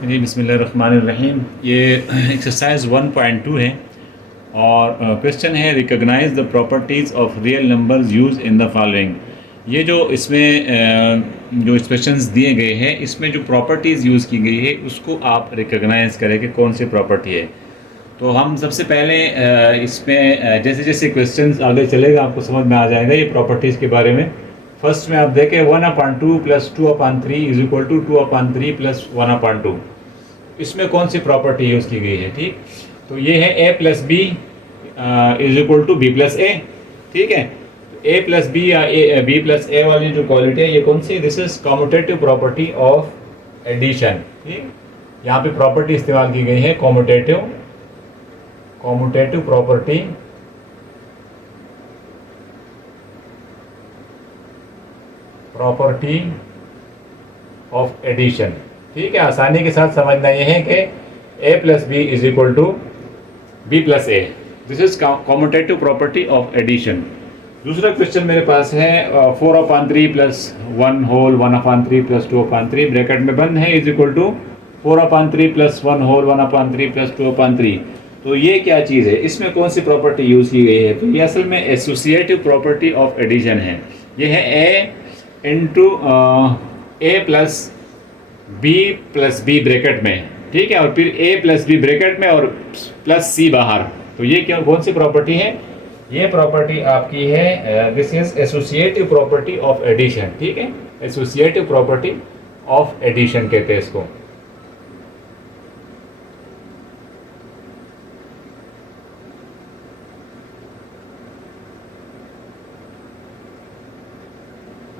जी बिस्मिल्लाहिर्रहमानिर्रहीम। ये एक्सरसाइज 1.2 है और क्वेश्चन है recognise the properties of real numbers use in the following. ये जो इसमें जो एक्सप्रेशंस दिए गए हैं इसमें जो प्रॉपर्टीज़ यूज़ की गई है उसको आप रिकॉग्नाइज करें कि कौन सी प्रॉपर्टी है। तो हम सबसे पहले इसमें जैसे जैसे क्वेश्चंस आगे चलेगा आपको समझ में आ जाएगा ये प्रॉपर्टीज़ के बारे में। फर्स्ट में आप देखें 1/2 plus 2/3 is equal to 2/3 plus 1/2। इसमें कौन सी प्रॉपर्टी यूज़ की गई है, ठीक। तो ये है a plus B is equal to B plus A, ठीक है। a प्लस बी या बी प्लस ए वाली जो क्वालिटी है ये कौन सी, this is commutative property of addition, ठीक। यहाँ पे प्रॉपर्टी इस्तेमाल की गई है कॉम्यूटेटिव प्रॉपर्टी ऑफ एडिशन, ठीक है। आसानी के साथ समझना ये है कि a plus B is equal to B plus A, this is commutative property of addition. दूसरा क्वेश्चन मेरे पास है 4/3 प्लस 1 होल 1/3 प्लस 2/3 ब्रैकेट में बंद है is equal to 4/3 plus 1 whole 1/3 plus 2/3। तो ये क्या चीज़ है, इसमें कौन सी प्रॉपर्टी यूज़ की गई है, तो ये असल में एसोसिएटिव प्रॉपर्टी ऑफ एडिशन है। ये है a into A plus B bracket में, ठीक है, और फिर a प्लस बी ब्रैकेट में और प्लस c बाहर। तो ये क्या कौन सी प्रॉपर्टी है, ये प्रॉपर्टी आपकी है this is associative property of addition, ठीक है। एसोसिएटिव प्रॉपर्टी ऑफ एडिशन कहते हैं इसको।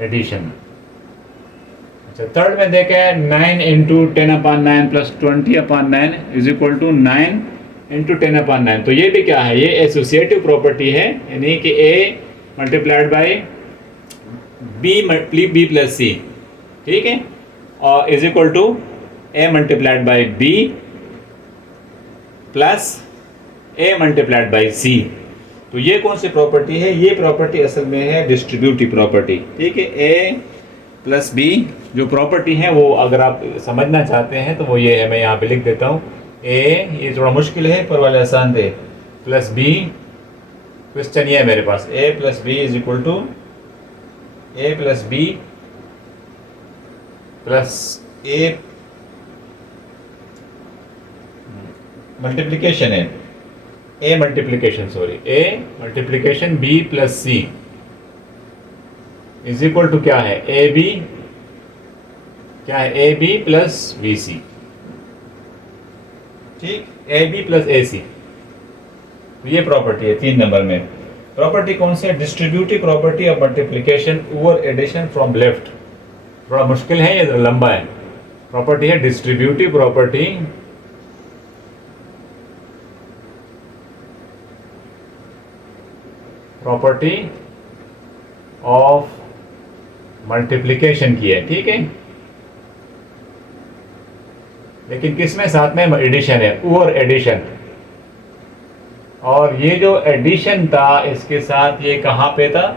एडिशन। अच्छा, थर्ड में देखें 9 into 10/9 plus 20/9 is equal to 9 into 10/9। तो ये भी क्या है, ये एसोसिएटिव प्रॉपर्टी है, यानी कि a multiplied by B plus C, ठीक है, और is equal to a multiplied by B plus a multiplied by C. तो ये कौन सी प्रॉपर्टी है, ये प्रॉपर्टी असल में है डिस्ट्रीब्यूटिव प्रॉपर्टी, ठीक है। a प्लस बी जो प्रॉपर्टी है वो अगर आप समझना चाहते हैं तो वो ये है, मैं यहाँ पे लिख देता हूँ a, ये थोड़ा मुश्किल है पर वाले आसान थे, प्लस बी। क्वेश्चन ये है मेरे पास a plus B is equal to a plus B plus a multiplication है a multiplication b plus c is equal to क्या है, ए बी, क्या है, A B plus B C, ठीक, ए बी प्लस ए सी। तो ये प्रॉपर्टी है 3 number में। प्रॉपर्टी कौन सी है, distributive property of multiplication over addition from left. थोड़ा मुश्किल है, ये लंबा है। प्रॉपर्टी है डिस्ट्रीब्यूटिव प्रॉपर्टी ऑफ मल्टीप्लिकेशन की है, ठीक है, लेकिन किसमें साथ में एडिशन है, ओवर एडिशन। और ये जो एडिशन था इसके साथ ये कहाँ पे था,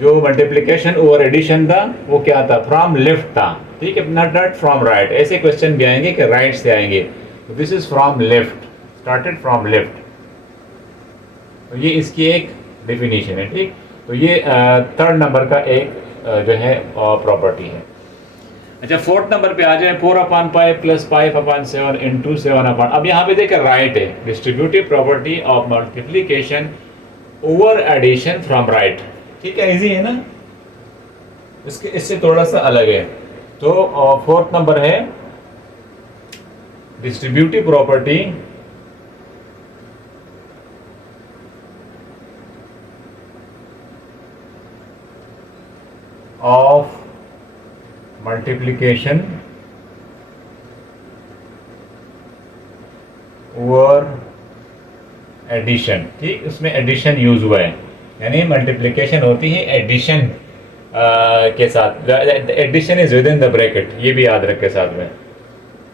जो मल्टीप्लिकेशन ओवर एडिशन था वो क्या था, फ्रॉम लेफ्ट था, ठीक है, नॉट फ्रॉम राइट। ऐसे क्वेश्चन भी आएंगे कि राइट से आएंगे, तो this is from left, started from left. तो ये इसकी एक डेफिनेशन है, ठीक। तो ये थर्ड नंबर का एक जो है प्रॉपर्टी है। अच्छा, फोर्थ नंबर पे आ जाए 4/5 प्लस 5/7 इंटू 7/। अब यहाँ पे देखिए राइट है, distributive property of multiplication over addition from right, ठीक है, इजी है ना। इससे थोड़ा सा अलग है। तो फोर्थ नंबर है distributive property of multiplication over addition, ठीक, उसमें एडिशन यूज हुआ है, यानी मल्टीप्लिकेशन होती है एडिशन के साथ, addition is within the bracket, ये भी याद रखे साथ में,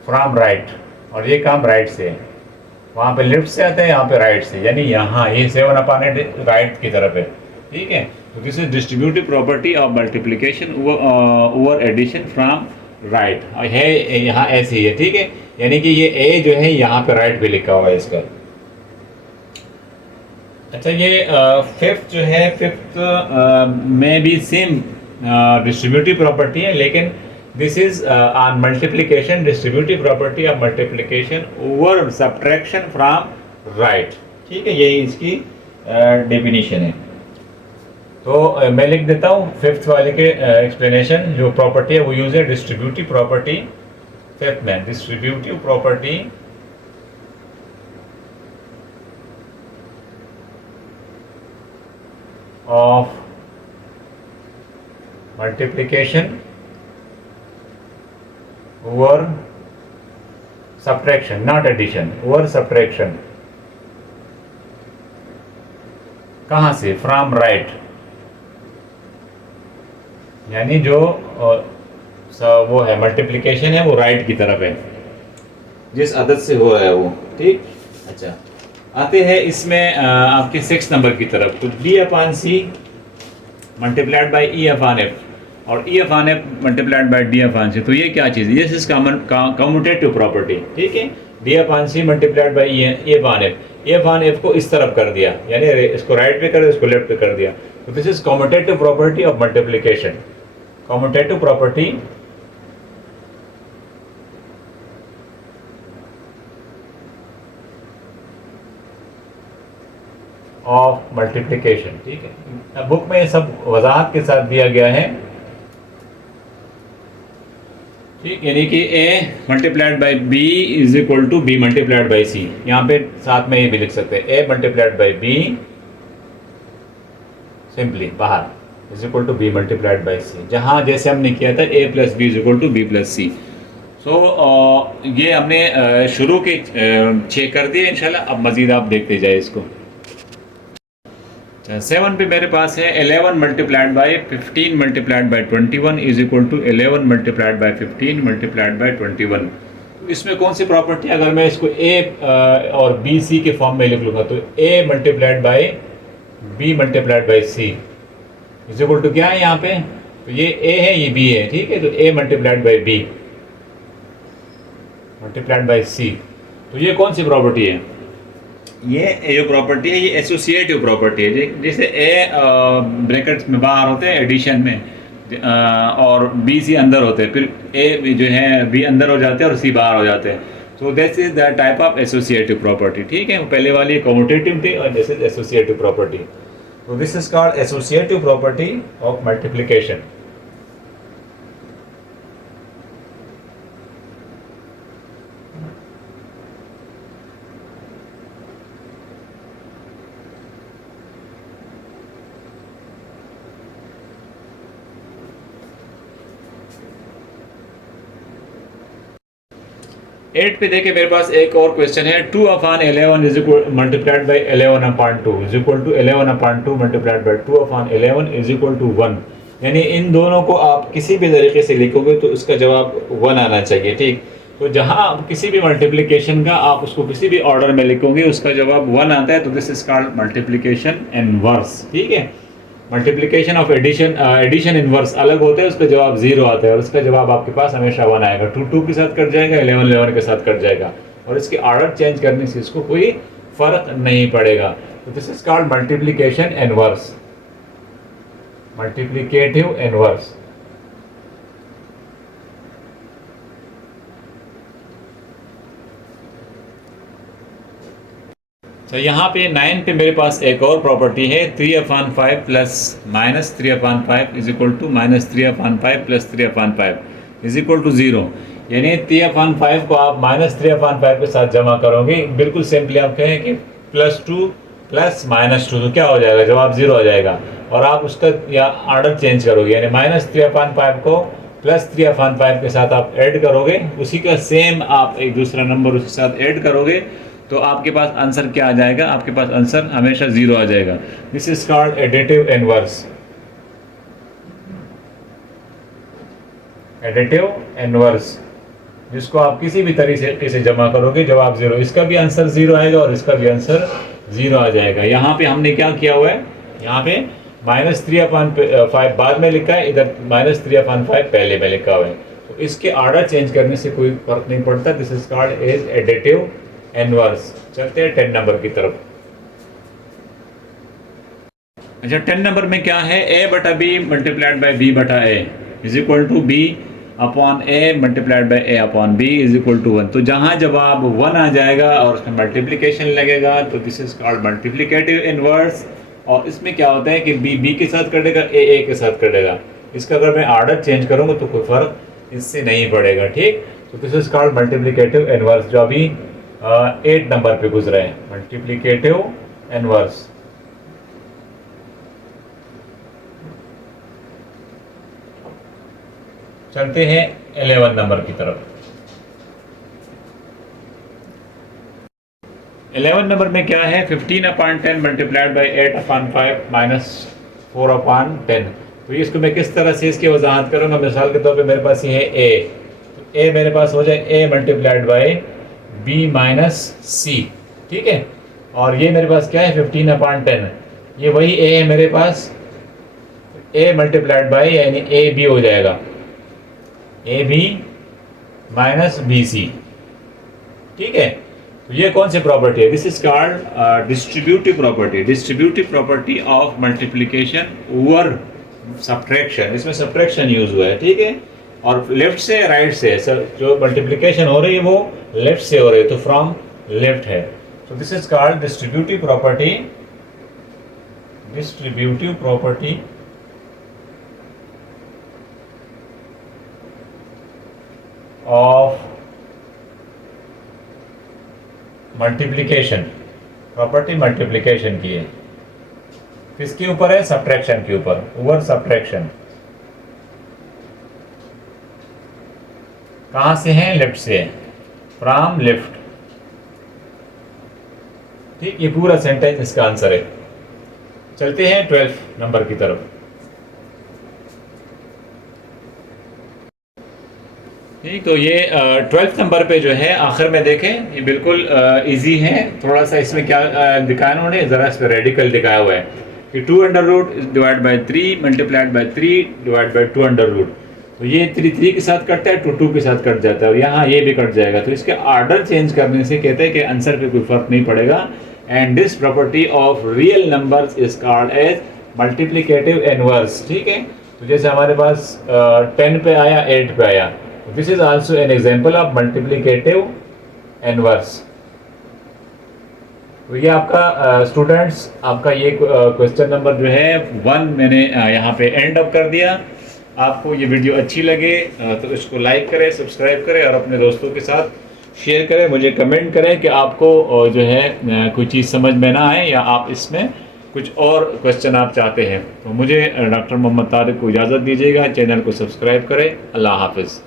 फ्रॉम राइट, और ये काम राइट से है, वहाँ पे लेफ्ट से आते हैं, यहाँ पे राइट से, यानी यहाँ ये 7/8 राइट की तरफ है, ठीक है। तो this is distributive property of multiplication over addition from right, है यहाँ ऐसे ही है, ठीक है। यानी कि ये ए जो है यहाँ पे राइट पे लिखा हुआ है इसका। अच्छा, ये फिफ्थ जो है, फिफ्थ में भी सेम डिस्ट्रीब्यूटिव प्रॉपर्टी है, लेकिन this is on multiplication, distributive property of multiplication over subtraction from right. ठीक है, यही इसकी डेफिनेशन है। तो मैं लिख देता हूँ फिफ्थ वाले के एक्सप्लेनेशन। जो प्रॉपर्टी है वो यूज है डिस्ट्रीब्यूटिव प्रॉपर्टी। फिफ्थ में distributive property of multiplication over subtraction, not addition, over subtraction। कहाँ से? फ्रॉम राइट, यानी जो वो है मल्टीप्लिकेशन है वो राइट की तरफ है, जिस आदत से हो रहा है वो। ठीक, अच्छा, आते हैं इसमें आपके 6 नंबर की तरफ। तो D upon C multiplied by E upon F, और E upon F multiplied by D upon C. तो ये क्या चीज़ है? This is commutative property. ठीक है, D upon C multiplied by E upon F. E upon F को इस तरफ कर दिया, यानी इसको राइट पे कर दिया, इसको लेफ्ट पे कर दिया। तो this is commutative property of multiplication. Commutative property of multiplication. ठीक है, बुक में सब वजाहत के साथ दिया गया है। ठीक, यानी कि A multiplied by B is equal to B multiplied by C. यहाँ पे साथ में ये भी लिख सकते हैं, A multiplied by B simply बाहर is equal to B multiplied by C. जहाँ जैसे हमने किया था A plus B is equal to B plus C. So ये हमने शुरू के 6 कर दिए इंशाल्लाह। अब मज़ीद आप देखते जाए इसको। 7 पे मेरे पास है 11 multiplied by 15 multiplied by 21 is equal to 11 multiplied by 15 multiplied by 21। तो इसमें कौन सी प्रॉपर्टी? अगर मैं इसको ए और बी सी के फॉर्म में लिख लूँगा तो A multiplied by B multiplied by C is equal to क्या है यहाँ पे? तो ये ए है, ये बी है। ठीक है, तो A multiplied by B multiplied by C. तो ये कौन सी प्रॉपर्टी है? ये जो प्रॉपर्टी है ये एसोसिएटिव प्रॉपर्टी है। जैसे ए ब्रैकेट्स में बाहर होते हैं एडिशन में, और बी सी अंदर होते हैं, फिर ए जो है बी अंदर हो जाते हैं और सी बाहर हो जाते हैं। So this is the type of associative property. ठीक है, पहले वाली कम्यूटेटिव थी और दिस इज एसोसिएटिव प्रॉपर्टी। तो this is called associative property of multiplication. Eight पे देखे मेरे पास एक और क्वेश्चन है। 2 upon 11 is equal multiplied by 11 upon 2 is equal to 11 upon 2 multiplied by 2 upon 11 is equal to 1। यानी इन दोनों को आप किसी भी तरीके से लिखोगे तो इसका जवाब 1 आना चाहिए। ठीक, तो जहाँ आप किसी भी मल्टीप्लिकेशन का आप उसको किसी भी ऑर्डर में लिखोगे उसका जवाब 1 आता है, तो this is called multiplication inverse. ठीक है, multiplication of addition, addition inverse अलग होता है, उसका जवाब 0 आता है और उसका जवाब आपके पास हमेशा 1 आएगा। 2 2 के साथ कट जाएगा, 11 11 के साथ कट जाएगा, और इसके ऑर्डर चेंज करने से इसको कोई फर्क नहीं पड़ेगा। तो this is called multiplication inverse, multiplicative inverse. तो यहाँ पे 9 पे मेरे पास एक और प्रॉपर्टी है, 3 upon 5 plus minus 3 upon 5 is equal to minus 3 upon 5 plus 3 upon 5 is equal to 0। यानी 3 अपान 5 को आप माइनस 3 अपान 5 के साथ जमा करोगे, बिल्कुल सिंपली आप कहें कि +2 प्लस -2, तो क्या हो जाएगा? जवाब 0 हो जाएगा। और आप उसका या ऑर्डर चेंज करोगे, यानी माइनस 3 अपान 5 को प्लस 3 अपान 5 के साथ आप ऐड करोगे, उसी का सेम आप एक दूसरा नंबर उसके साथ ऐड करोगे, तो आपके पास आंसर क्या आ जाएगा? आपके पास आंसर हमेशा 0 आ जाएगा। This is called additive inverse, additive inverse, जिसको आप किसी भी तरीके से जमा करोगे जवाब 0, इसका भी आंसर 0 आएगा और इसका भी आंसर 0 आ जाएगा। यहाँ पे हमने क्या किया हुआ है? यहाँ पे -3 अपान 5 बाद में लिखा है, इधर -3 अपान 5 पहले में लिखा हुआ है। तो इसके ऑर्डर चेंज करने से कोई फर्क नहीं पड़ता। This is called as additive inverse. चलते हैं 10 नंबर की तरफ। अच्छा 10 नंबर में क्या है, a बटा बी मल्टीप्लाइड बाई बी बटा A is equal to B upon A multiplied by A upon B is equal to 1। तो जहाँ जवाब 1 आ जाएगा और उसमें मल्टीप्लिकेशन लगेगा तो this is called multiplicative inverse. और इसमें क्या होता है कि बी बी के साथ कटेगा, ए के साथ कटेगा। इसका अगर मैं ऑर्डर चेंज करूँगा तो कोई फर्क इससे नहीं पड़ेगा, ठीक। तो this is called multiplicative inverse, जो अभी 8 नंबर पे गुजरा है, मल्टीप्लिकेटिव इनवर्स। चलते हैं 11 नंबर की तरफ। 11 नंबर में क्या है, 15/10 मल्टीप्लाइड बाई 8/5 माइनस 4/10। तो इसको मैं किस तरह से इसकी वजाहत करूंगा। मिसाल के तौर पे मेरे पास ये है ए, तो ए मेरे पास हो जाए ए मल्टीप्लाइड बाई बी माइनस सी, ठीक है। और ये मेरे पास क्या है 15/10, ये वही ए है मेरे पास, ए मल्टीप्लाइड बाई यानी ए बी हो जाएगा, A B minus B C, ठीक है। तो ये कौन सी प्रॉपर्टी है, this is called distributive property. Distributive property of multiplication over subtraction. इसमें सब्ट्रैक्शन यूज हुआ है, ठीक है। और लेफ्ट से राइट से सर जो मल्टीप्लिकेशन हो रही है वो लेफ्ट से हो रही है, तो फ्रॉम लेफ्ट है। तो this is called distributive property. Distributive property of multiplication. Property multiplication की है, किसके ऊपर है, सब्ट्रैक्शन के ऊपर, ओवर सब्ट्रैक्शन। कहां से है, लेफ्ट से है, फ्रॉम लेफ्ट, ठीक। ये पूरा सेंटेंस इसका आंसर है। चलते हैं 12 नंबर की तरफ। ठीक, तो ये 12th नंबर पे जो है आखिर में देखें, ये बिल्कुल इजी है। थोड़ा सा इसमें क्या दिखाया उन्होंने, ज़रा इस पर रेडिकल दिखाया हुआ है कि 2 under root divide by 3 multiplied by 3 divide by 2 under root. तो ये 3 के साथ कटता है, 2 के साथ कट जाता है, और यहाँ ये भी कट जाएगा। तो इसके ऑर्डर चेंज करने से कहते हैं कि आंसर पे कोई फर्क नहीं पड़ेगा। And this property of real numbers is called as multiplicative inverse, ठीक है। तो जैसे हमारे पास 10 पे आया, 8 पे आया, this is also an example of multiplicative inverse. तो ये आपका स्टूडेंट्स आपका ये क्वेश्चन नंबर जो है 1 मैंने यहाँ पे एंड अप कर दिया। आपको ये वीडियो अच्छी लगे तो इसको लाइक करें, सब्सक्राइब करें और अपने दोस्तों के साथ शेयर करें। मुझे कमेंट करें कि आपको जो है कोई चीज़ समझ में ना आए या आप इसमें कुछ और क्वेश्चन आप चाहते हैं। तो मुझे डॉक्टर मोहम्मद तारिक को इजाज़त दीजिएगा। चैनल को सब्सक्राइब करें। अल्लाह हाफिज़।